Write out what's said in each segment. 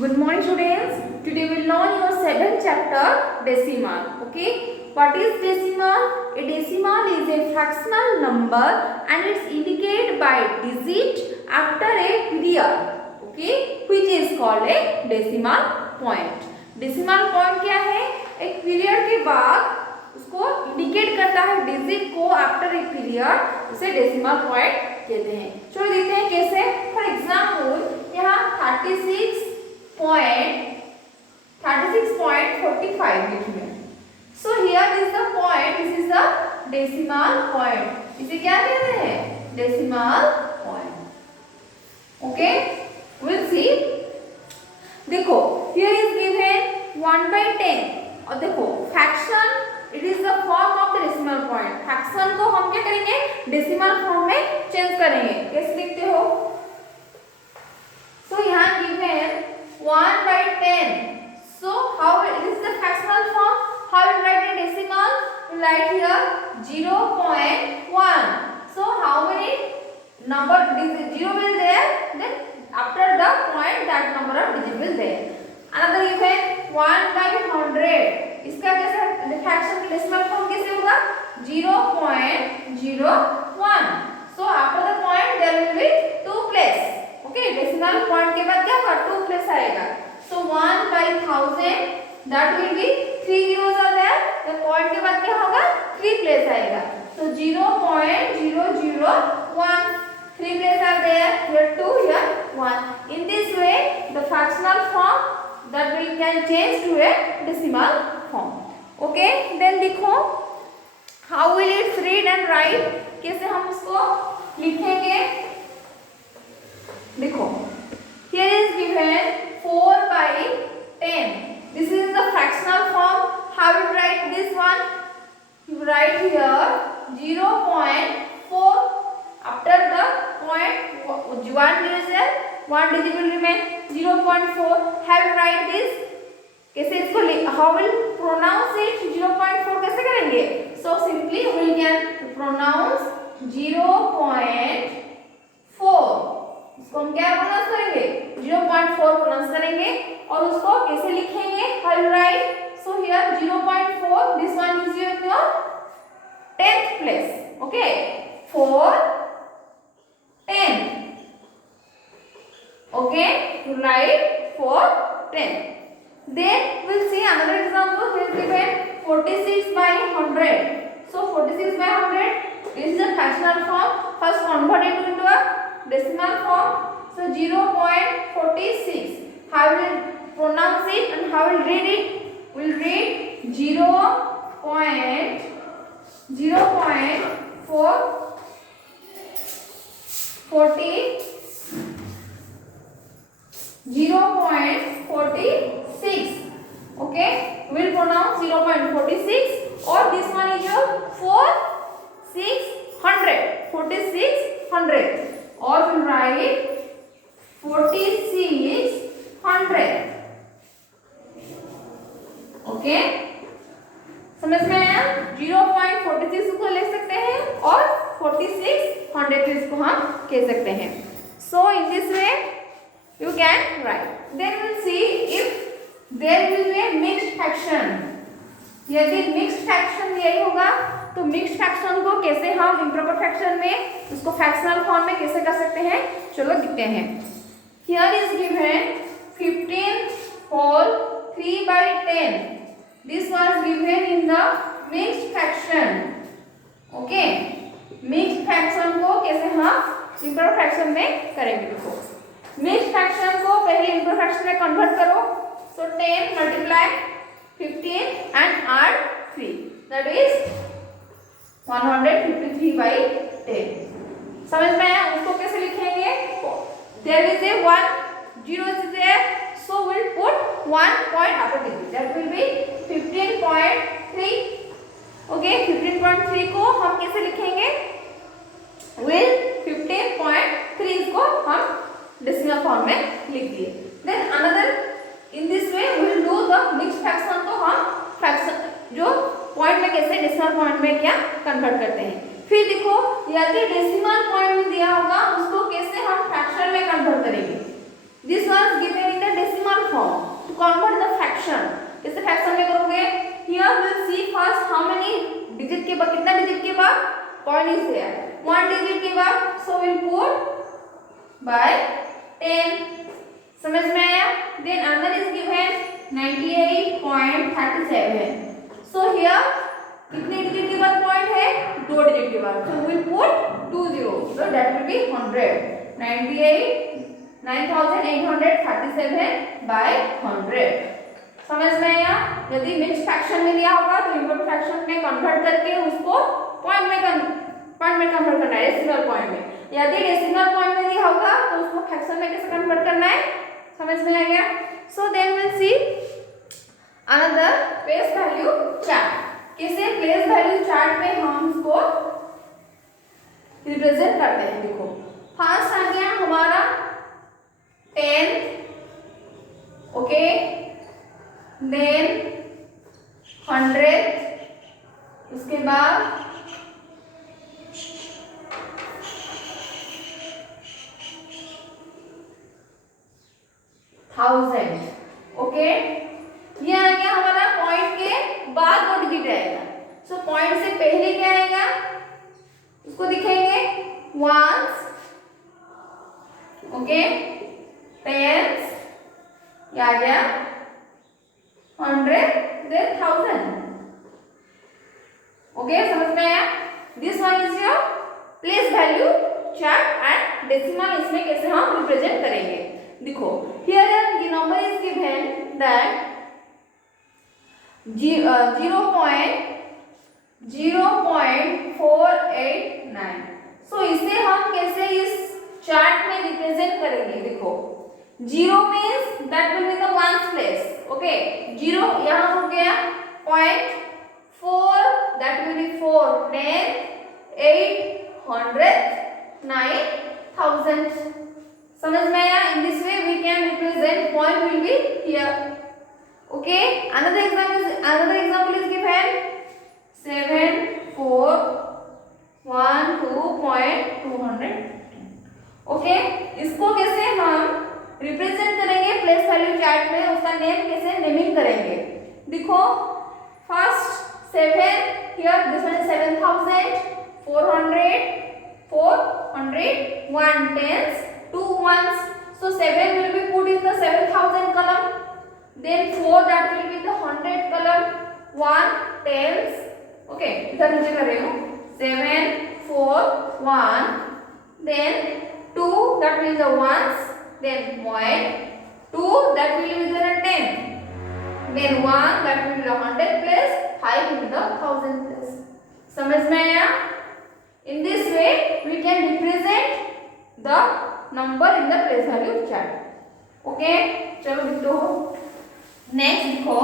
Good morning students. Today we will learn your 7th chapter decimal. Okay. What is decimal? A decimal is a fractional number and it's indicated by digit after a period. Okay. Which is called a decimal point. Decimal point क्या है? एक period के बाद उसको indicate करता है digit को after a period, उसे डेसिमल पॉइंट कहते हैं. चलो देखते हैं कैसे. फॉर एग्जाम्पल यहाँ 36.45 लिखिए. So here is the point, this is the decimal point. इसे क्या कहते हैं? Decimal point. Okay, will see. देखो हियर इज गिवन 1/10 और देखो fraction, it is the form of the decimal point. Fraction को हम क्या करेंगे? डेसिमल फॉर्म में चेंज करेंगे. कैसे लिखते हो? So यहाँ given 1/10. So how it is the fractional form? How we write in decimal? We write here 0.1. So how many number digit 0 will there? Then after the point that number of digit will there. Another given 1/100. इसका कैसे fraction decimal form कैसे होगा? 0.01. So after the point there will be 2 place. Okay, decimal point के बाद क्या होगा? 2 place आएगा. So 1/1000 that will be 3 zeros are there. तो पॉइंट के बाद क्या होगा? 3 प्लेस आएगा. So 0.001 3 place are there. Here 2, here 1. In this way the fractional form that will can change to a decimal form. Okay, then देखो how will it read and write. कैसे हम इसको लिखेंगे? देखो here is given 4/10. This is the fractional form. How you write this one? You write here 0.4. After the point 1 digit, 1 digit will remain 0.4. How you write this? कैसे इसको how will pronounce it? 0.4 कैसे करेंगे? So simply we can pronounce 0.4. इसको हम क्या pronounce करेंगे? 0.4 pronounce करेंगे. और उसको कैसे लिखेंगे? How you write? So here 0.4, this one is your 10th place. Okay, 4 10. Okay, you write 4 10. Then we'll see another example. Here given 46/100. So 46/100, this is a fractional form. First convert it into a decimal form. So 0.46. How will pronounce it and how will read it? We'll read 0.4 0.46. Okay, we'll pronounce 0.46. or this one is your 4600. 4600. or we'll write 4600. Okay, समझ में आया? 0.46 को ले सकते हैं और 4600 इसको हम कह सकते हैं. So in this way you can write. Then will see if there will be a mixed fraction. यदि मिक्स्ड फ्रैक्शन यही होगा तो मिक्स्ड फ्रैक्शन को कैसे हम इम्प्रॉपर फ्रैक्शन में उसको फ्रैक्शनल फॉर्म में कैसे कर सकते हैं? चलो दिखते हैं. Here is given 15 whole 3/10. This was given in the mixed fraction. Okay, mixed fraction को कैसे हम इम्प्रॉपर फ्रैक्शन में करेंगे? देखो मिक्स्ड फ्रैक्शन को पहले इम्प्रॉपर फ्रैक्शन में कन्वर्ट करो. सो 10 × 15 and add 3, that is 153/10. समझ में आया? उसको कैसे लिखेंगे? There is a 1 0 is there, so we'll put 1 point after digit. That will be 15.3. Okay, 15.3 को हम कैसे लिखेंगे? Will 15.3 को हम डेसिमल फॉर्म में लिख दिए. Then another in this way we will do the mixed fraction को हम फ्रैक्शन जो पॉइंट में कैसे डेसिमल पॉइंट में क्या कन्वर्ट करते हैं. फिर देखो यदि डेसिमल पॉइंट में दिया होगा उसको कैसे हम फ्रैक्शन में कन्वर्ट करेंगे. This was given in the decimal बाद कितना डिजिट के बाद पॉइंट इज देयर 1 डिजिट के बाद, सो विल पुट बाय 10. समझ में आया? Then another is given 98.37. So here कितने डिजिट के बाद पॉइंट है? 2 डिजिट के बाद, so will put 2 zeros, so that will be 100. 98,837 by 100. समझ में आया? यदि मिक्स फ्रैक्शन में दिया होगा तो इवन फ्रैक्शन में कन्वर्ट करके उसको पॉइंट में कन्वर्ट करना है, डेसिमल पॉइंट में. यदि डेसिमल पॉइंट में दिया होगा तो उसको फ्रैक्शन में कैसे कन्वर्ट करना है? समझ में आ गया? So then will see another place value chart. कैसे प्लेस वैल्यू चार्ट में हम उसको रिप्रेजेंट करते हैं. देखो फर्स्ट आ गया हमारा 10, ओके, देन 100, उसके बाद 1000. ओके, ये आ गया हमारा पॉइंट के बाद 2 डिजिट आएगा. सो पॉइंट से पहले क्या आएगा उसको दिखेंगे वंस, ओके, टेंस, ये आ गया 100, देन 1000. ओके, समझ में आया? This one is your place value chart and decimal इसमें कैसे हम रिप्रेजेंट करेंगे. देखो here the number is given that 0.0489. सो इसे हम कैसे इस चार्ट में रिप्रेजेंट करेंगे? देखो 0 means that will be the ones place. Okay, 0 यहाँ हो गया पॉइंट, 4 दैट विल बी 4, 10, 8, 100, 9,000. समझ में आया? In this way we can represent point will be here. Okay, another example is given 7412.200. Okay, इसको कैसे हम रिप्रेजेंट करेंगे प्लेस वैल्यू चार्ट में? उसका नेम कैसे नेमिंग करेंगे? देखो first 7, here this one is 7,000, 400, 1 tens, 2 ones, so 7 will be put in the 7,000 column, then 4 that will be the 100 column, 1 tens, okay, इधर नीचे कर रही हूँ 7, 4, 1, then 2 that will be the ones, then 1, 2 that will be the 10, then 1 that will be the 100 place, 5 will be the 1000 place. समझ में आया? In this way we can represent the number in the place value chart. Okay, चलो लिखो. Next लिखो,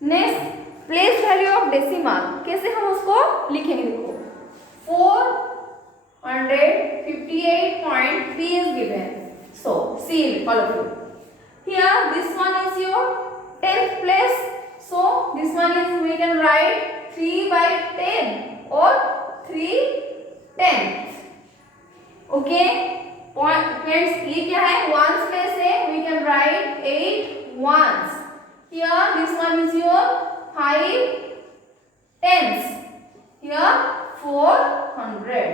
next place value of decimal कैसे हम उसको लिखेंगे? देखो 458.3 is given. So see all of you. Here this one is your 10th place. So this one is we can write 3 by 10 or 3 tenths. Okay. Friends, ये क्या है? ones place है. We can write 8 ones. Here this one is your 5 tenths. Here 400.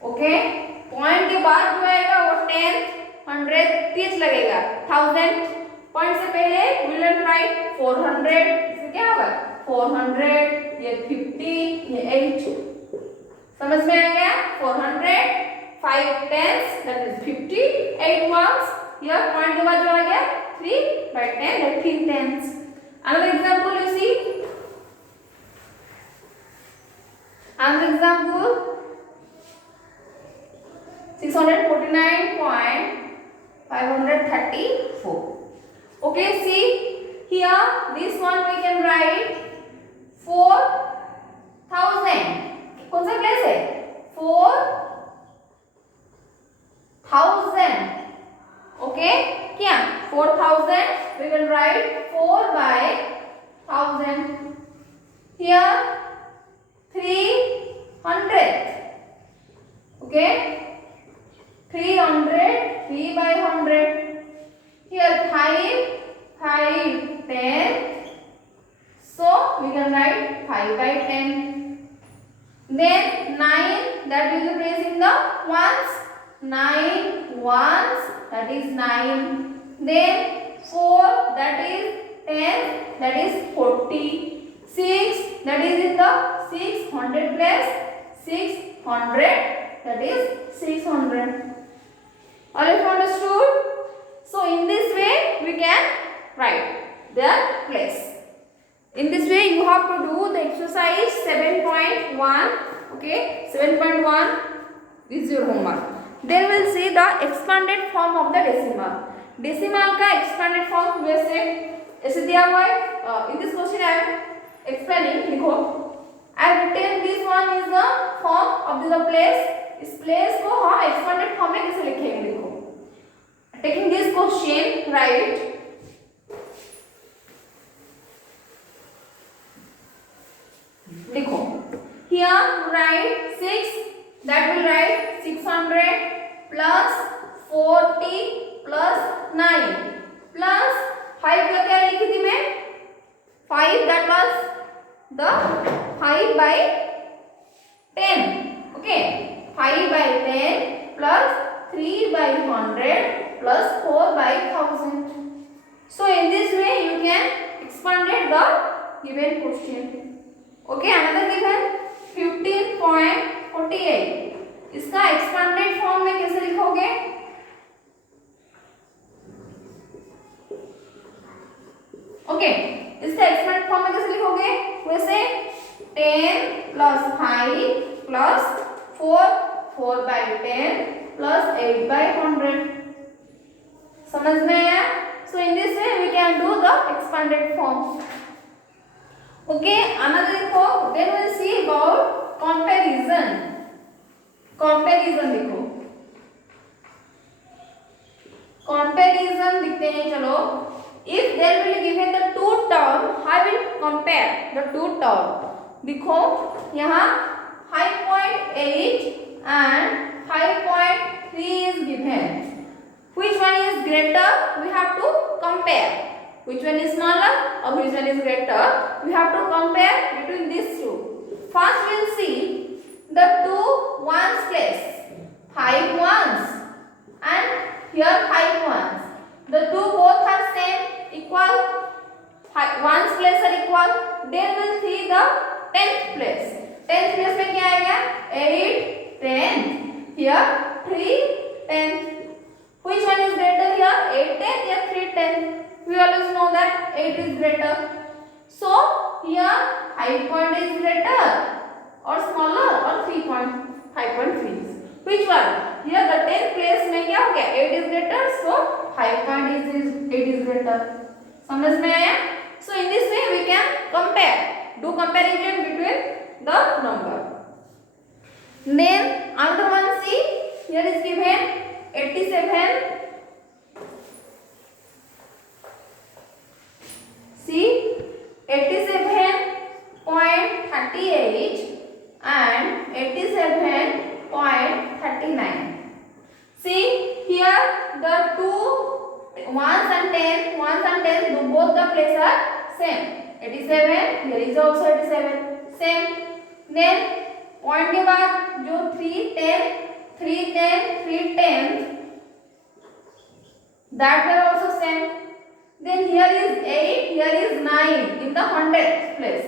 Okay. Point के बाद जो आएगा वो 10th, 100, 30 लगेगा. 1000 पॉइंट से पहले we will write 400. इससे क्या होगा? 400, ये 50, ये 8. समझ में आ गया? 400, 5 tenths, that is 50, 8 ones. Here point के बाद जो आ गया 3 by 10, that 3 tenths. Another example you see. Another example 649.534. Okay, see here this one we can write 4,000. कौन सा प्लेस है? 4,000. Okay, क्या 4,000 we will write 4 by 1000. Here 300. Okay, 300, 3 by 100. Here 5, 10, Then 9, that will be placed in the ones. 9 ones, that is 9. Then 4, that is 10, that is 40. 6, that is in the 600 place. 600, that is 600. All of you understood? So in this way we can write their place. In this way you have to do the exercise 7.1. Okay, 7.1 is your homework. Then we'll see the expanded form of the decimal. Decimal का expanded form वैसे ऐसे दिया हुआ है. In this question I am explaining. लिखो. I have written this one is the form of the place. इस place को हम expanded form में कैसे लिखेंगे लिखो. Taking this question, write. लिखो. Here write 6. That will write 600 plus 40 plus 9 plus 5 का क्या लिखी थी मैं? 5, that was the 5 by 10. Okay, 5 by 10 plus 3 by 100 plus 4 by 1000. So in this way you can expand the given question. Okay, another given 15.48. इसका expanded form में कैसे लिखोगे? Okay, इसका एक्सपांडेड फॉर्म में कैसे लिखोगे? वैसे 10 plus 5 plus 4, 4 by 10 plus 8 by 100. समझ में आया? So in this way we can do the expanded form. Okay, another देखो. Then we'll see about comparison. Comparison देखो. कंपैरिजन लिखते हैं. चलो, if there will given the two term, I will compare the two term. देखो यहाँ 5.8 and 5.3 is given. Which one is greater? We have to compare. Which one is smaller or which one is greater? We have to compare between these two. First we'll see the two ones place. 5 ones and here 5 ones. The two both are same, equal. Ones place are equal. Then we'll see the 10th place. 10th place में क्या आएगा? 8, 10. Here 3, 10. Which one is greater here? 8, 10 or 3, 10? We always know that 8 is greater. So here 5 point is greater or smaller or 5.3. Which one? Here the 10th place में क्या हो गया? 8 is greater, so 8 is greater. समझ में आया? So in this way we can compare. Do comparison between the number. Then another one, see, here is given 87. See, 87.38 and 87.39. See, here the two ones and 10 both the places are same. 87, here is also 87, same. Then point के बाद जो 310 that were also same. Then here is 8, here is 9 in the 100th place.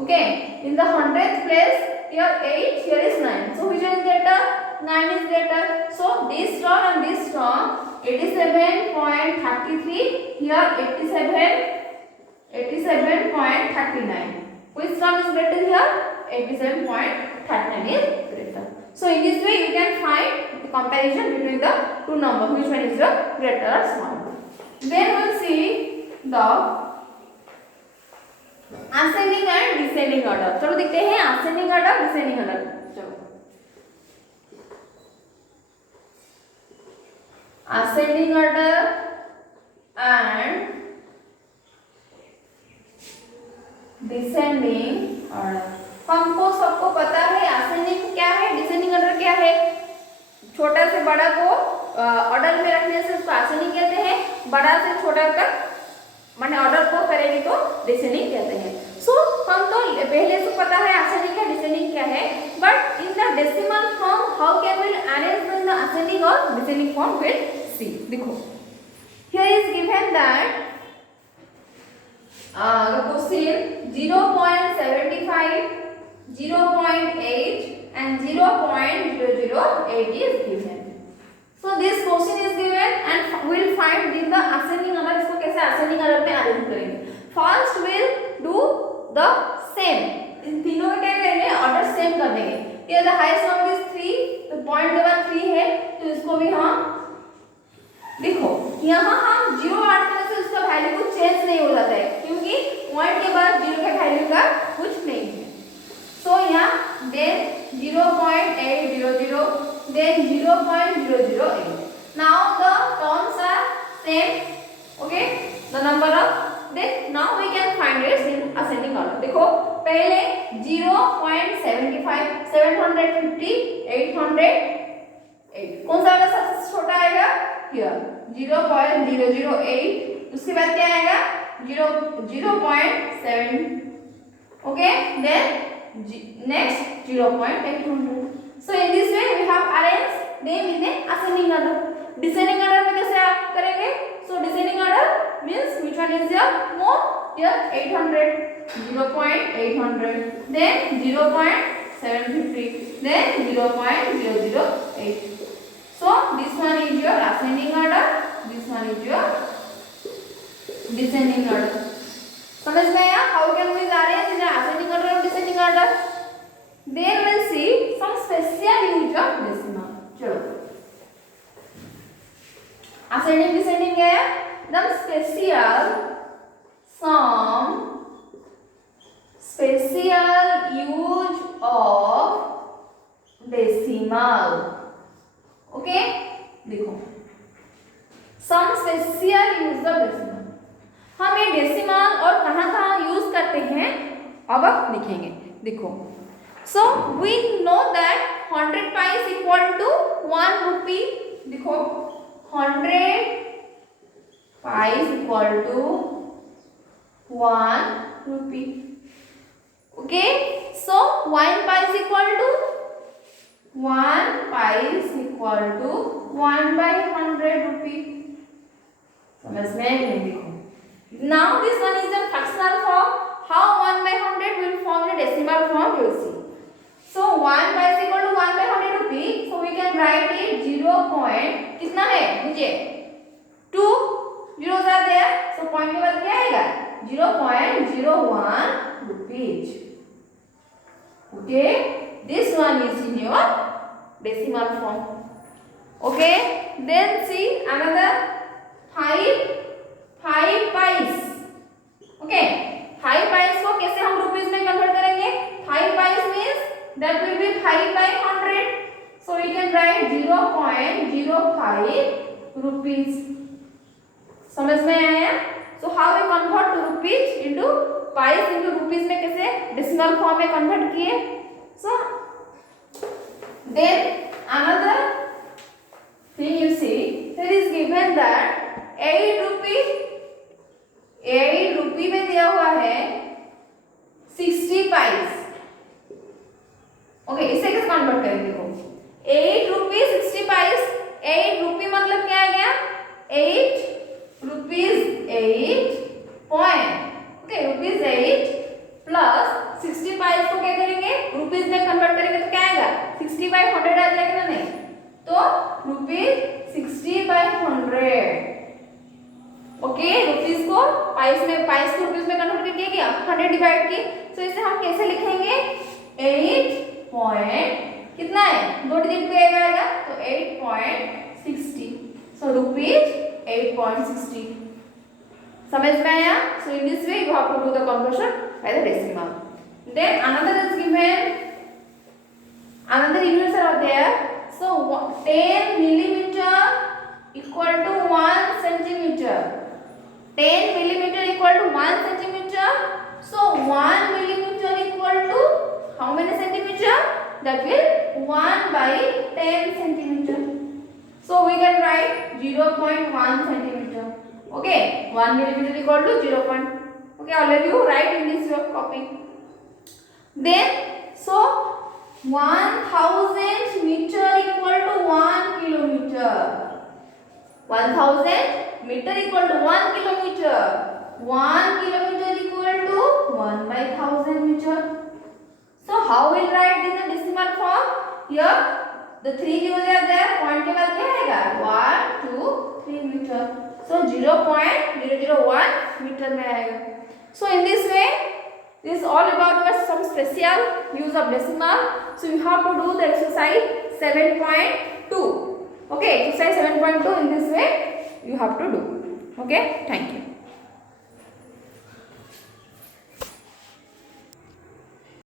Okay, in the 100th place, here 8, here is 9. So which one is greater? 9 is greater. So this term and this term, 87.33, here 87.39. Which term is greater here? 87.39 is greater. So in this way you can find the comparison between the two numbers, which one is the greater or smaller. Then we will see the ascending and descending order. चलो देखते हैं ascending order, descending order. चलो, ascending order and descending order. हमको सबको पता है ascending क्या है, descending order क्या है. छोटा से बड़ा को ऑर्डर में रखने से उसको ascending कहते हैं. बड़ा से छोटा तक माने ऑर्डर को करेंगे तो descending कहते हैं. सो हम तो पहले से पता है असेंडिंग क्या डिसेंडिंग क्या है, but in the decimal form how can we arrange in the ascending और डिसेंडिंग फॉर्म विल सी। देखो here is given that the question 0.75, 0.8 and 0.008 is given. So this question is given and we will find in the ascending order. इसको कैसे ascending order में arrange करेंगे? First we will do the same. इन तीनों के क्या करेंगे? Order same कर देंगे. Here the highest number is 3, तो point के बाद 3 है, तो इसको भी हम देखो यहाँ हम 0 8 में से उसका वैल्यू कुछ चेंज नहीं हो जाता है, क्योंकि पॉइंट के बाद 0 के वैल्यू का कुछ नहीं है। सो यहाँ then 0.800 then 0.008. Now the terms are same, okay, the number of, then now we can find its in ascending order. देखो पहले 0.75, 750, 808, कौन सा वाला सबसे छोटा आएगा? Here 0.008, उसके बाद क्या आएगा? 0.7, okay, then next 0.800. So in this way we have arranged them in the ascending order. Descending order में कैसे आप करेंगे? So descending order means which one is your more? Here 800, 0.800, then 0.750, then 0.008. So this one is your ascending order, this one is your descending order. समझ में आया? How can we arrange in ascending order or descending order? Then we'll see some special use of decimal. चलो ascending descending क्या है? The special use of decimal. Okay, देखो some special use of decimal, हम ये decimal और कहाँ use करते हैं अब लिखेंगे। देखो so we know that 100 pice equal to 1 rupee. देखो 100 pice equal to 1 rupee, okay, so 1 pice equal to 1 pice equal to 1/100 rupee. समझ में नहीं? देखो now this one is a fractional form. How 1/100 will form the decimal form? We'll see. So 1 pice equal to 1/100 rupee. So we can write it 0. कितना है नीचे? 2 zeros are there. So point के बाद क्या आएगा? 0.01 rupees. Okay, this one is in your decimal form. Okay, then see another 5 pice. Okay, 5 pice को कैसे हम रुपीस में कन्वर्ट करेंगे? 5 pice means that will be 5/100. So we can write 0.05 rupees. समझ में आया? So how we convert to rupees into pice into rupees में कैसे decimal form में कन्वर्ट किए? So then another thing you see, there is given that 8 रुपी में दिया हुआ है 60 पाइस। ओके, इसे कैसे कन्वर्ट करेंगे? देखो 8 रुपी 60 पाइस, 8 रुपी मतलब क्या आ गया? 8 rupees 8 point, okay, rupees 8 plus 60 price को क्या करेंगे? रुपीज में कन्वर्ट करेंगे तो क्या आएगा? 60/100 आ जाएगा ना? नहीं, तो रुपीज 60/100। ओके, रुपीज को पाइस को रुपीज में कन्वर्ट कर दिया गया, 100 डिवाइड की। तो इसे हम कैसे लिखेंगे? 8 पॉइंट कितना है? 2 डिजिट पे आएगा तो 8.60। So rupees 8.60। समझ में आया? So in this way you have to do the conversion by the decimal. Then another is given, another units are there. So 10 millimeter equal to 1 centimeter. 10 millimeter equal to 1 centimeter. So 1 millimeter equal to how many centimeter? That will 1/10 centimeter. So we can write 0.1 centimeter. Okay, 1 millimeter equal to 0. Okay, all of you write in this your copy. Then, so 1000 meter equal to 1 kilometer. 1000 meter equal to 1 kilometer. 1 kilometer equal to 1 by 1000 meter. So how we'll write in the decimal form? Here the 3 zeros are there. Point के बाद क्या आएगा? 1, 2, 3 meter. So 0.001 meter में आएगा. So in this way, this is all about your some special use of decimal. So you have to do the exercise 7.2. Okay, exercise 7.2 in this way you have to do. Okay, thank you.